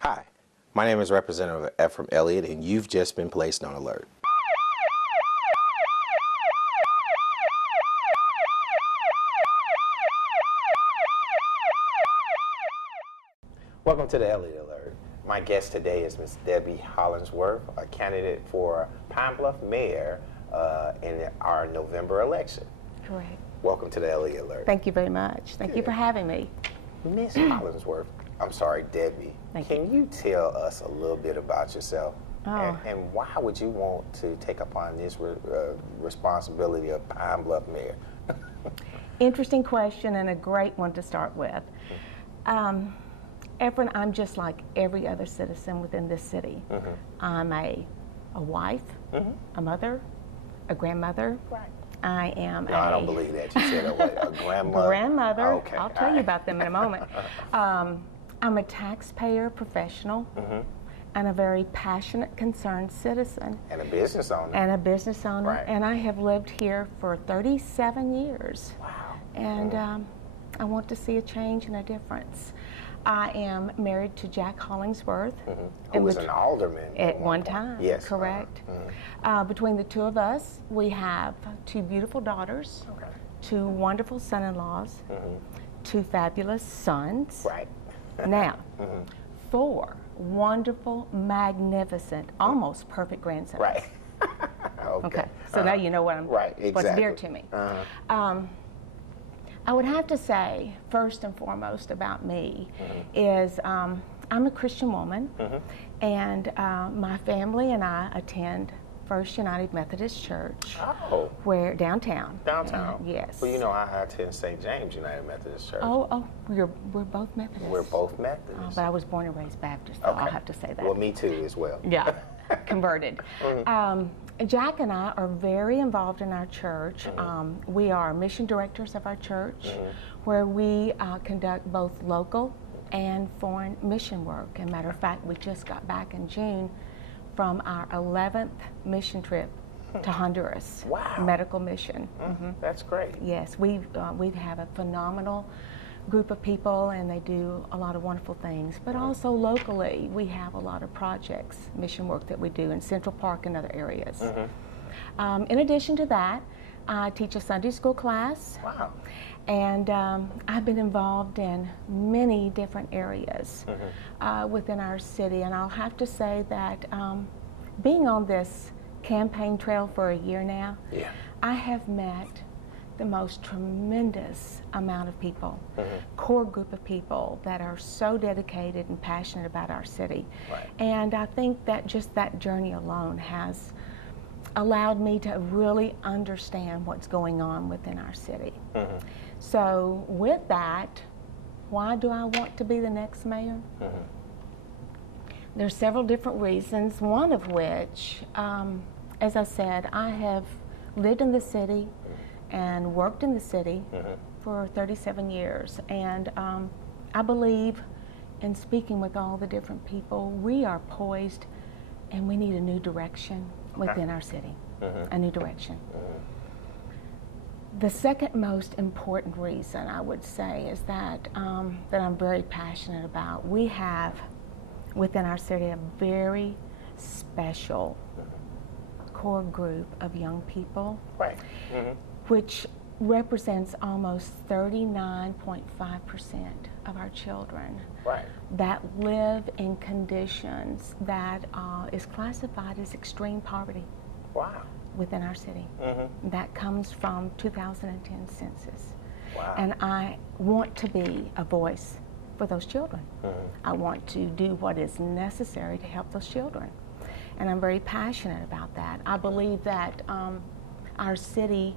Hi, my name is Representative Ephraim Elliott, and you've just been placed on alert. Welcome to the Elliott Alert. My guest today is Ms. Debe Hollingsworth, a candidate for Pine Bluff Mayor in our November election. Correct. Welcome to the Elliott Alert. Thank you very much. Thank you for having me. Ms. Hollingsworth, I'm sorry, Debbie, can you tell us a little bit about yourself? And why would you want to take upon this responsibility of Pine Bluff Mayor? Interesting question and a great one to start with. Ephraim, I'm just like every other citizen within this city. I'm a wife, a mother, a grandmother. Right. I am I don't believe that. You said a grandmother. Grandmother. Okay. I'll tell you about them in a moment. I'm a taxpayer professional and a very passionate, concerned citizen. And a business owner. And a business owner. Right. And I have lived here for 37 years. Wow. And I want to see a change and a difference. I am married to Jack Hollingsworth. Who was an alderman at one time. Yes. Correct. Between the two of us, we have two beautiful daughters, two wonderful son-in-laws, two fabulous sons. Right. Now, four wonderful, magnificent, almost perfect grandsons. Right. Okay. So now you know what what's dear to me. I would have to say, first and foremost about me, is I'm a Christian woman, and my family and I attend First United Methodist Church, where downtown. Downtown. Yes. Well, you know, I attend St. James United Methodist Church. We're both Methodists. We're both Methodists. But I was born and raised Baptist, so I'll have to say that. Well, me too, as well. Yeah, converted. Jack and I are very involved in our church. We are mission directors of our church, where we conduct both local and foreign mission work. As a matter of fact, we just got back in June from our 11th mission trip to Honduras. Wow. Medical mission. That's great. Yes, we have a phenomenal group of people, and they do a lot of wonderful things. But also locally, we have a lot of projects, mission work that we do in Central Park and other areas. In addition to that, I teach a Sunday school class. Wow. And I've been involved in many different areas within our city. And I'll have to say that being on this campaign trail for a year now, I have met the most tremendous amount of people, core group of people that are so dedicated and passionate about our city. Right. And I think that just that journey alone has allowed me to really understand what's going on within our city. So with that, why do I want to be the next mayor? There's several different reasons, one of which, as I said, I have lived in the city and worked in the city for 37 years. And I believe, in speaking with all the different people, we are poised and we need a new direction within our city, a new direction. The second most important reason, I would say, is that, that I'm very passionate about. We have within our city a very special core group of young people, which represents almost 39.5% of our children that live in conditions that is classified as extreme poverty within our city. That comes from 2010 census. And I want to be a voice for those children. I want to do what is necessary to help those children. And I'm very passionate about that. I believe that our city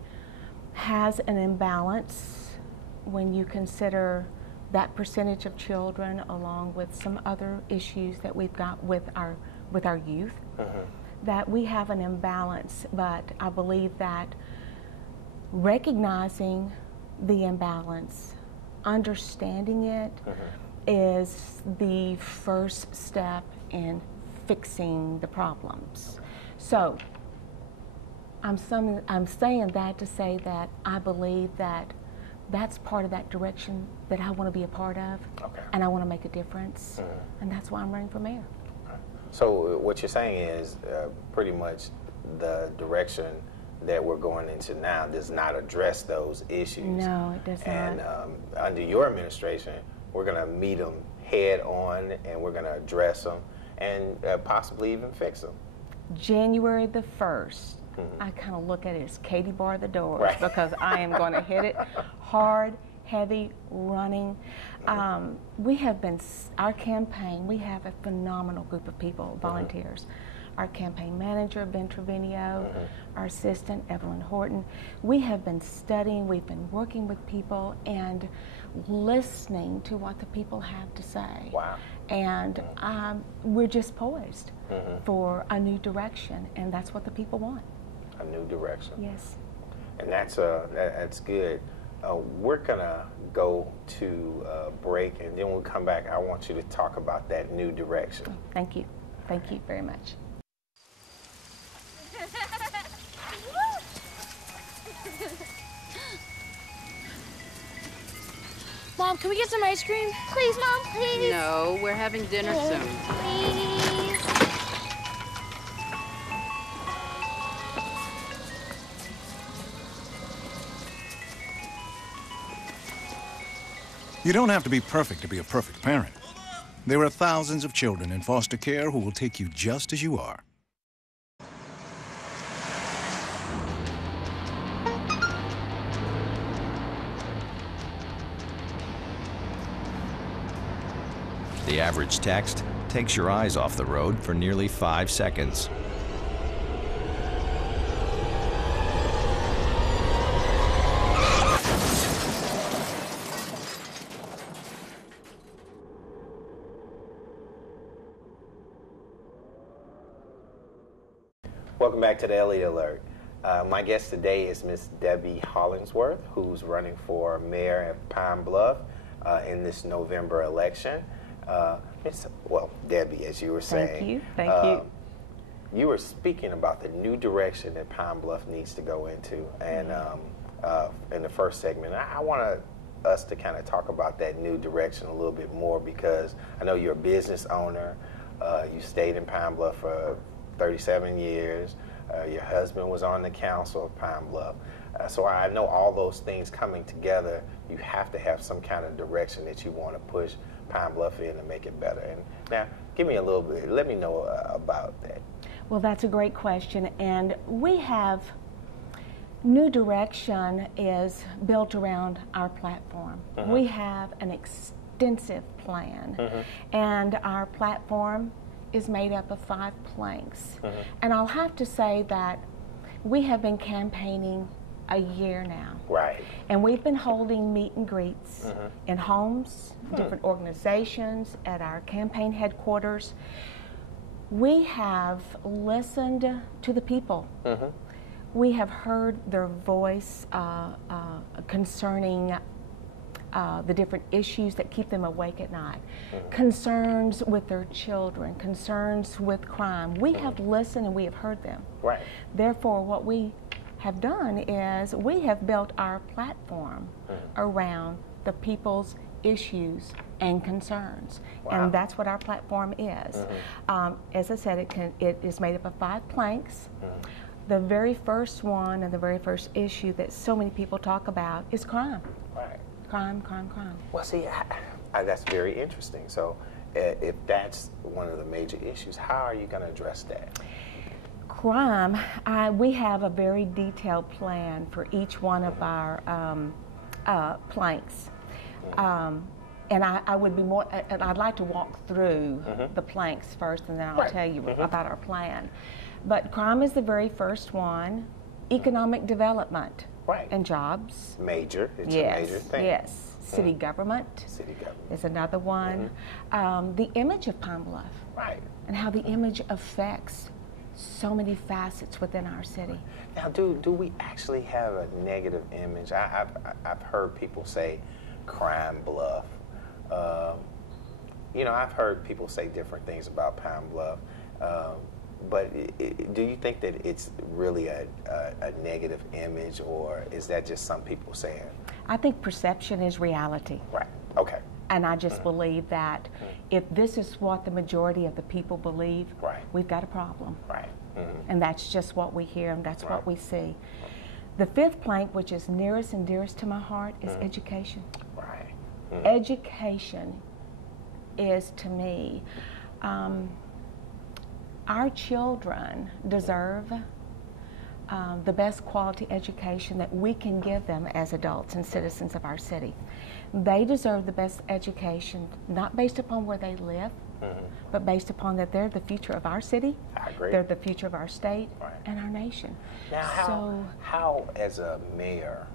has an imbalance when you consider that percentage of children along with some other issues that we've got with our youth, that we have an imbalance. But I believe that recognizing the imbalance, understanding it, is the first step in fixing the problems. So I'm saying that to say that I believe that that's part of that direction that I want to be a part of, and I want to make a difference, and that's why I'm running for mayor. So what you're saying is pretty much the direction that we're going into now does not address those issues. No, it does not. And under your administration, we're going to meet them head on, and we're going to address them and possibly even fix them. January the 1st, I kind of look at it as Katie bar the doors, because I am going to hit it hard, heavy, running. We have been, our campaign, we have a phenomenal group of people, volunteers. Our campaign manager, Ben Trevino, our assistant, Evelyn Horton. We have been studying, we've been working with people and listening to what the people have to say. Wow. And we're just poised for a new direction, and that's what the people want. A new direction. Yes. And that's good. We're gonna go to break, and then we'll come back. I want you to talk about that new direction. Thank you. Thank you very much. Mom, can we get some ice cream? Please, Mom, please. No, we're having dinner soon. Please. You don't have to be perfect to be a perfect parent. There are thousands of children in foster care who will take you just as you are. The average text takes your eyes off the road for nearly 5 seconds. Welcome back to the Elliott Alert. My guest today is Miss Debe Hollingsworth, who's running for mayor of Pine Bluff in this November election. Well, Debbie, as you were saying. Thank you. You were speaking about the new direction that Pine Bluff needs to go into, and in the first segment, I want us to kind of talk about that new direction a little bit more, because I know you're a business owner. You stayed in Pine Bluff for 37 years. Your husband was on the council of Pine Bluff. So I know all those things coming together, you have to have some kind of direction that you want to push Pine Bluff in to make it better. And now, give me a little bit, let me know about that. Well, that's a great question. And we have, new direction is built around our platform. We have an extensive plan, and our platform is made up of 5 planks. And I'll have to say that we have been campaigning a year now. Right. And we've been holding meet and greets in homes, different organizations, at our campaign headquarters. We have listened to the people. We have heard their voice concerning the different issues that keep them awake at night, concerns with their children, concerns with crime. We have listened and we have heard them. Right. Therefore, what we have done is we have built our platform around the people's issues and concerns. Wow. And that's what our platform is. As I said, it is made up of 5 planks. The very first one and the very first issue that so many people talk about is crime. Right. Crime, crime, crime. Well, see, that's very interesting. So if that's one of the major issues, how are you going to address that? Crime, we have a very detailed plan for each one of our planks. And I would be more, and I'd like to walk through the planks first, and then I'll tell you about our plan. But crime is the very first one. Economic development and jobs. Major. It's yes, a major thing. Yes. City government. City government is another one. The image of Pine Bluff. Right. And how the image affects so many facets within our city. Now, do we actually have a negative image? I've heard people say Crime Bluff. You know, I've heard people say different things about Pine Bluff. But do you think that it's really a negative image, or is that just some people saying? I think perception is reality. Right. Okay. And I just believe that if this is what the majority of the people believe, we've got a problem. Right. And that's just what we hear, and that's what we see. The fifth plank, which is nearest and dearest to my heart, is education. Right. Education is, to me, our children deserve the best quality education that we can give them as adults and citizens of our city. They deserve the best education, not based upon where they live, but based upon that they're the future of our city, they're the future of our state and our nation. Now, how, as a mayor,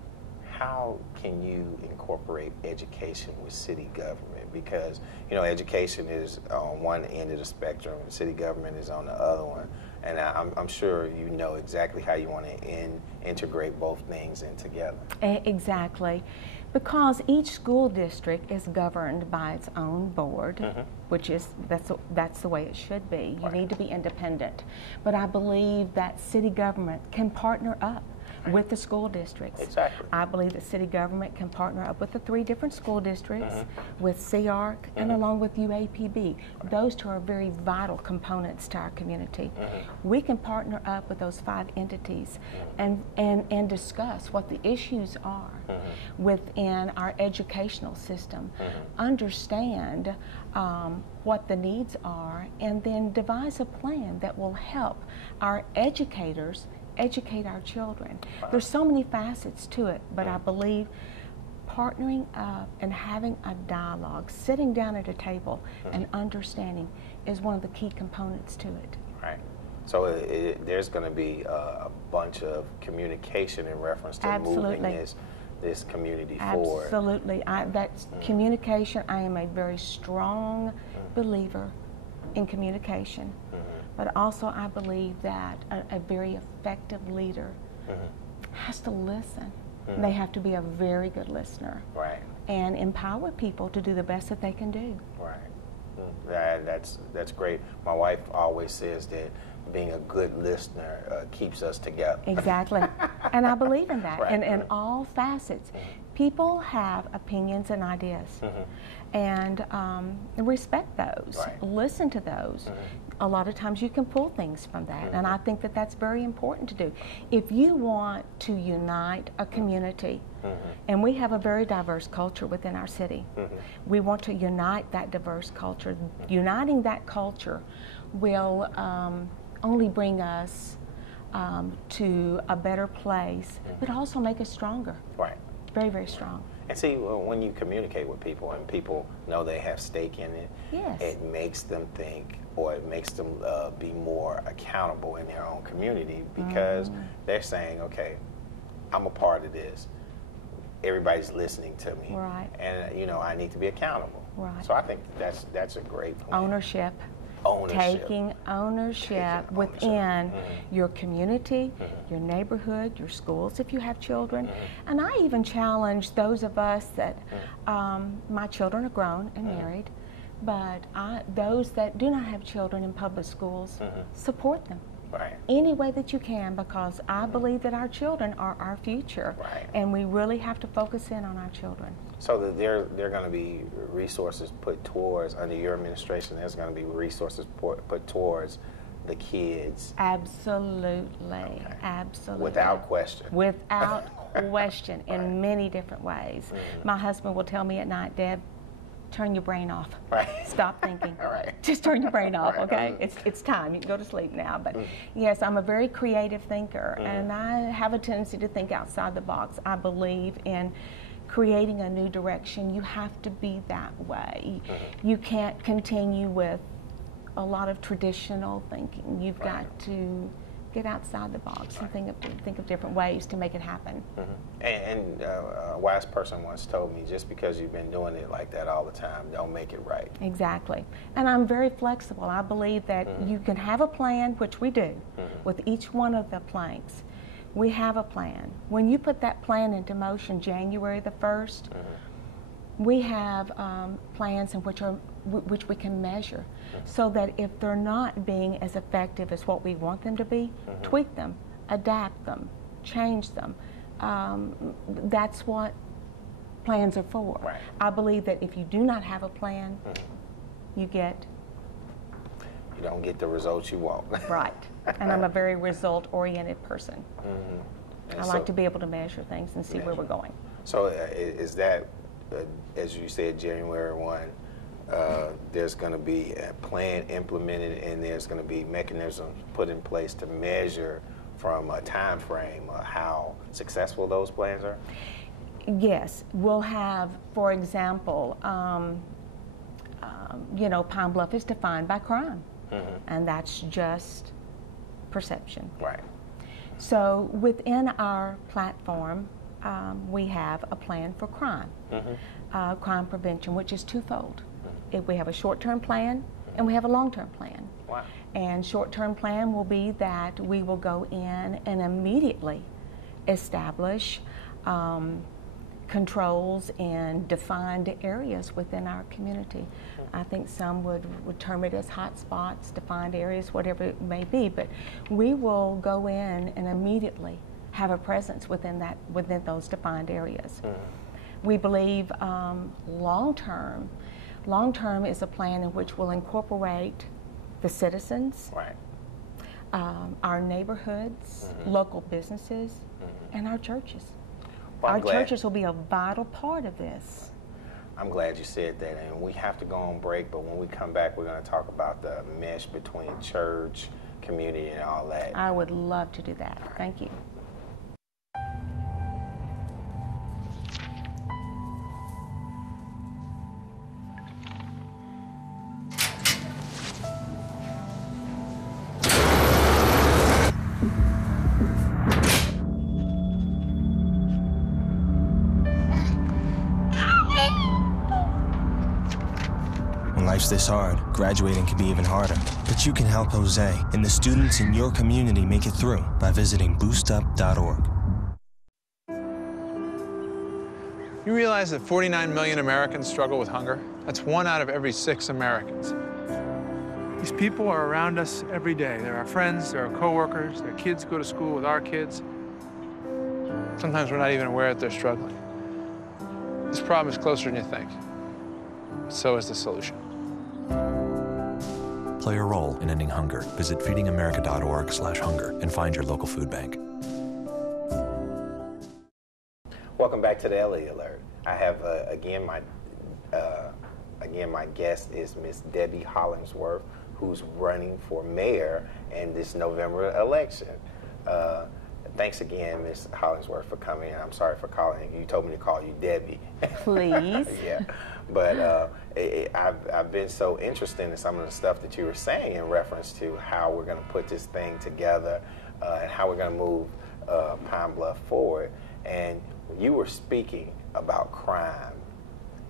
how can you incorporate education with city government? Because, you know, education is on one end of the spectrum and city government is on the other one. And I'm sure you know exactly how you want to integrate both things in together. Exactly. Because each school district is governed by its own board, which is, that's the way it should be. You need to be independent. But I believe that city government can partner up with the school districts. Exactly. I believe that city government can partner up with the 3 different school districts, with CRC, and along with UAPB. Those 2 are very vital components to our community. We can partner up with those 5 entities and discuss what the issues are within our educational system, understand what the needs are, and then devise a plan that will help our educators educate our children. There's so many facets to it, but I believe partnering up and having a dialogue, sitting down at a table and understanding is one of the key components to it. Right. So there's going to be a bunch of communication in reference to moving this community forward. Absolutely. That's communication. I am a very strong believer in communication. But also I believe that a very effective leader has to listen. They have to be a very good listener. Right. And empower people to do the best that they can do. Right. That's great. My wife always says that being a good listener keeps us together. Exactly. And I believe in that. And in all facets. People have opinions and ideas. And respect those. Listen to those. A lot of times you can pull things from that, and I think that that's very important to do. If you want to unite a community, and we have a very diverse culture within our city, we want to unite that diverse culture. Uniting that culture will only bring us to a better place, but also make us stronger. Right. Very, very strong. And see, when you communicate with people and people know they have stake in it, it makes them think, or it makes them be more accountable in their own community, because they're saying, okay, I'm a part of this. Everybody's listening to me. Right. And, you know, I need to be accountable. Right. So I think that's a great point. Ownership. Taking ownership within your community, your neighborhood, your schools if you have children. And I even challenge those of us that, my children are grown and married, but those that do not have children in public schools, support them. Any way that you can, because I believe that our children are our future, and we really have to focus in on our children. So that there are going to be resources put towards, under your administration, there's going to be resources put towards the kids. Absolutely, absolutely. Without question. Without question, in many different ways. My husband will tell me at night, Deb, turn your brain off. Stop thinking. Just turn your brain off, okay? It's time. You can go to sleep now. But yes, I'm a very creative thinker, and I have a tendency to think outside the box. I believe in creating a new direction. You have to be that way. You can't continue with a lot of traditional thinking. You've got to get outside the box and think of different ways to make it happen. And a wise person once told me, just because you've been doing it like that all the time, don't make it right. Exactly. And I'm very flexible. I believe that you can have a plan, which we do, with each one of the planks. We have a plan. When you put that plan into motion January the 1st, we have plans in which we can measure, so that if they're not being as effective as what we want them to be, tweak them, adapt them, change them. That's what plans are for. Right. I believe that if you do not have a plan, you don't get the results you want. Right. And I'm a very result-oriented person. I like to be able to measure things and see where we're going. So is that, as you said, January 1, there's going to be a plan implemented and there's going to be mechanisms put in place to measure from a time frame how successful those plans are? Yes. We'll have, for example, you know, Pine Bluff is defined by crime. And that's just perception. Right. So within our platform, we have a plan for crime, crime prevention, which is twofold. We have a short-term plan and we have a long-term plan. Wow. And short-term plan will be that we will go in and immediately establish controls in defined areas within our community. I think some would term it as hot spots, defined areas, whatever it may be, but we will go in and immediately have a presence within those defined areas. We believe long-term is a plan in which we'll incorporate the citizens, right, our neighborhoods, local businesses, and our churches. Well, our churches will be a vital part of this. I'm glad you said that, and we have to go on break, but when we come back, we're going to talk about the mesh between church, community, and all that. I would love to do that. Thank you. Life's this hard, graduating can be even harder. But you can help Jose and the students in your community make it through by visiting boostup.org. You realize that 49 million Americans struggle with hunger? That's 1 out of every 6 Americans. These people are around us every day. They're our friends, they're our coworkers, their kids go to school with our kids. Sometimes we're not even aware that they're struggling. This problem is closer than you think. So is the solution. Play a role in ending hunger. Visit feedingamerica.org/hunger and find your local food bank. Welcome back to the Elliott Alert. I have again my guest is Miss Debe Hollingsworth, who's running for mayor in this November election. Thanks again, Ms. Hollingsworth, for coming. I'm sorry for calling you. You told me to call you Debbie. Please. Yeah, but I've been so interested in some of the stuff that you were saying in reference to how we're going to put this thing together and how we're going to move Pine Bluff forward. And you were speaking about crime.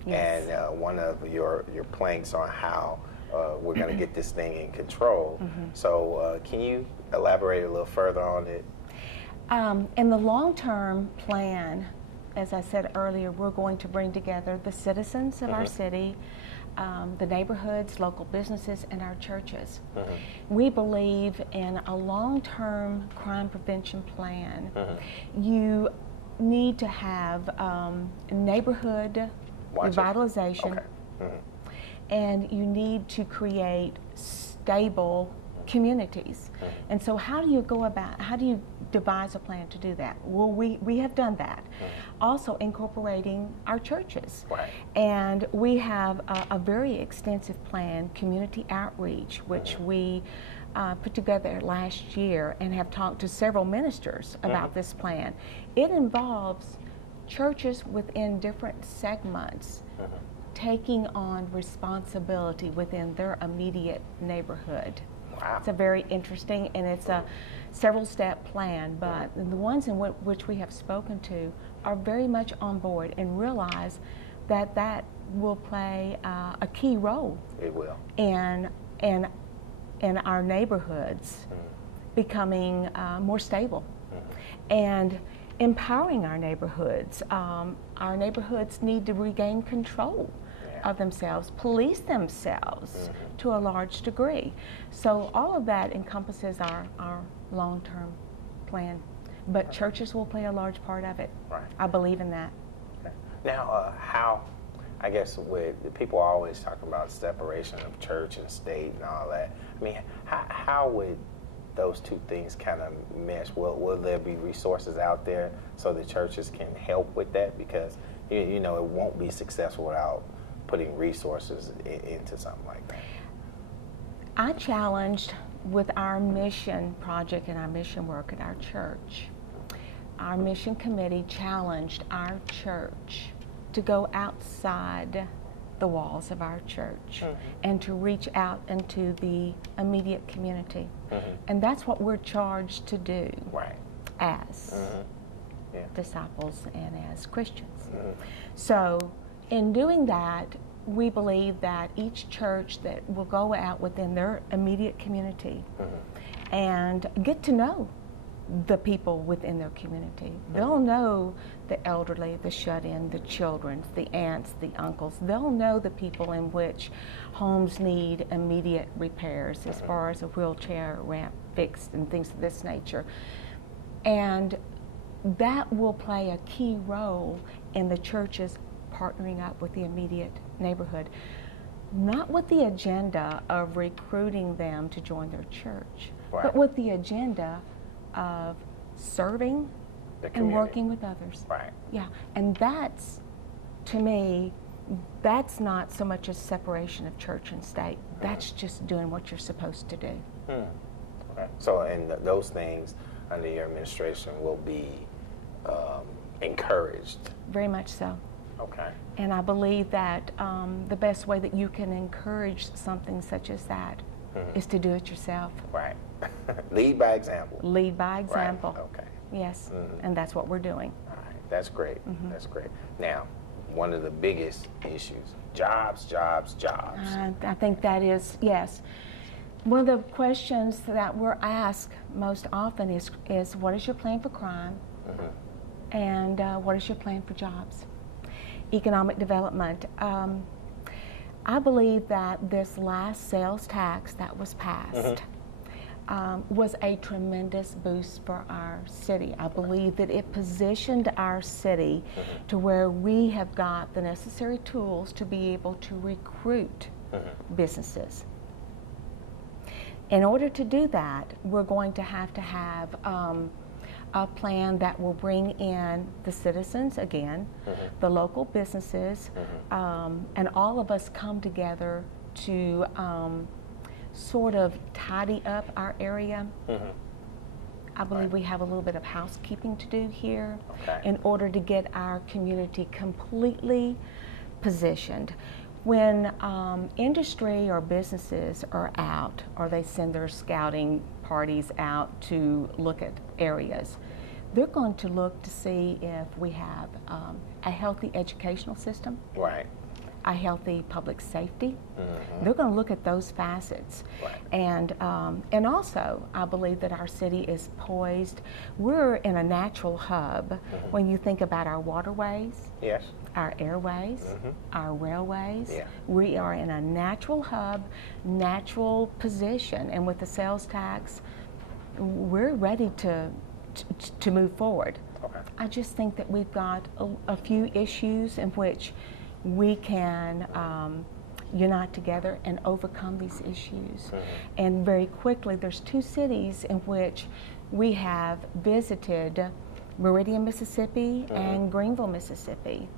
Yes. And one of your planks on how we're going to get this thing in control. So can you elaborate a little further on it? In the long-term plan, as I said earlier, we're going to bring together the citizens of our city, the neighborhoods, local businesses, and our churches. We believe in a long-term crime prevention plan. You need to have neighborhood revitalization, and you need to create stable communities. And so how do you go about, how do you devise a plan to do that? Well, we have done that. Also incorporating our churches. And we have a very extensive plan, community outreach, which we put together last year and have talked to several ministers about this plan. It involves churches within different segments taking on responsibility within their immediate neighborhood. It's a very interesting, and it's a several-step plan, but the ones in which we have spoken to are very much on board and realize that that will play a key role. It will. In our neighborhoods becoming more stable and empowering our neighborhoods. Our neighborhoods need to regain control of themselves, police themselves to a large degree. So all of that encompasses our long-term plan. But churches will play a large part of it. I believe in that. Now, how, I guess, with people always talk about separation of church and state and all that. I mean, how would those two things kind of mesh? Will there be resources out there so the churches can help with that? Because, you know, it won't be successful without putting resources into something like that. I challenged with our mission project and our mission work at our church. Our mission committee challenged our church to go outside the walls of our church and to reach out into the immediate community. And that's what we're charged to do as disciples and as Christians. So in doing that, we believe that each church that will go out within their immediate community and get to know the people within their community. They'll know the elderly, the shut-in, the children, the aunts, the uncles. They'll know the people in which homes need immediate repairs as far as a wheelchair ramp fixed and things of this nature. And that will play a key role in the churches partnering up with the immediate neighborhood, not with the agenda of recruiting them to join their church, but with the agenda of serving and working with others. Yeah, and that's, to me, that's not so much a separation of church and state. That's just doing what you're supposed to do. Okay. So, and those things under your administration will be encouraged? Very much so. Okay. And I believe that the best way that you can encourage something such as that is to do it yourself. Right. Lead by example. Lead by example. Right. Okay. Yes, and that's what we're doing. All right. That's great. That's great. Now, one of the biggest issues, jobs, jobs, jobs. I think that is, yes. One of the questions that we're asked most often is what is your plan for crime? And what is your plan for jobs? Economic development. I believe that this last sales tax that was passed was a tremendous boost for our city. I believe that it positioned our city to where we have got the necessary tools to be able to recruit businesses. In order to do that, we're going to have a plan that will bring in the citizens again, the local businesses, and all of us come together to sort of tidy up our area. I believe we have a little bit of housekeeping to do here in order to get our community completely positioned. When industry or businesses are out, or they send their scouting parties out to look at areas, they're going to look to see if we have a healthy educational system, a healthy public safety. They're going to look at those facets. And also, I believe that our city is poised. We're in a natural hub when you think about our waterways, our airways, our railways. We are in a natural hub, natural position, and with the sales tax, we're ready to move forward. I just think that we've got a few issues in which we can unite together and overcome these issues. And very quickly, there's two cities in which we have visited, Meridian, Mississippi and Greenville, Mississippi.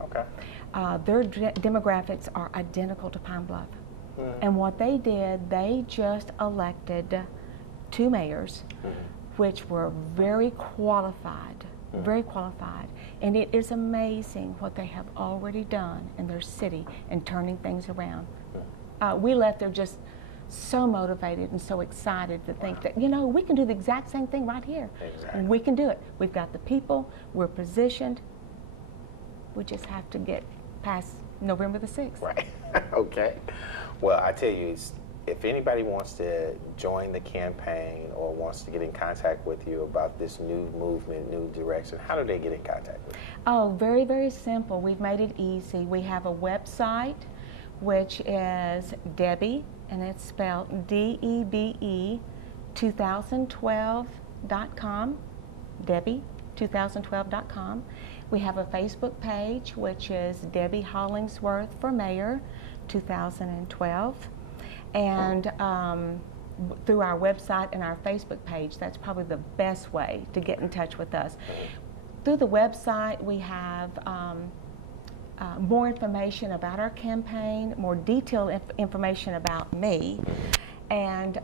Their demographics are identical to Pine Bluff. And what they did, they just elected 2 mayors, which were very qualified, and it is amazing what they have already done in their city in turning things around. We left there just so motivated and so excited to think that, you know, we can do the exact same thing right here. And we can do it. We've got the people, we're positioned, we just have to get past November the 6th. Okay. Well, I tell you, if anybody wants to join the campaign or wants to get in contact with you about this new movement, new direction, how do they get in contact with you? Oh, very, very simple. We've made it easy. We have a website, which is Debe, and it's spelled D-E-B-E, 2012.com, Debe, 2012.com. We have a Facebook page, which is Debe Hollingsworth for Mayor 2012. And through our website and our Facebook page, that's probably the best way to get in touch with us. Through the website, we have more information about our campaign, more detailed information about me. And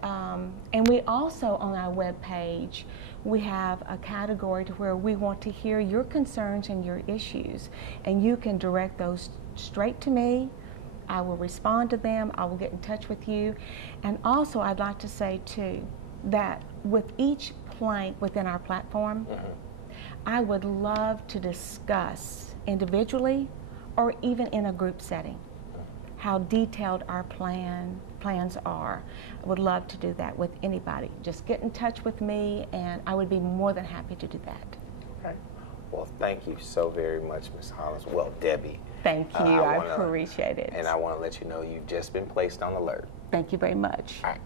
we also, on our web page, we have a category to where we want to hear your concerns and your issues. And you can direct those straight to me. I will respond to them. I will get in touch with you. And also, I'd like to say, too, that with each plank within our platform, I would love to discuss individually or even in a group setting how detailed our plans are. I would love to do that with anybody. Just get in touch with me, and I would be more than happy to do that. Okay. Well, thank you so very much, Ms. Hollins. Well, Debbie. Thank you. I appreciate it. And I want to let you know you've just been placed on alert. Thank you very much. All right.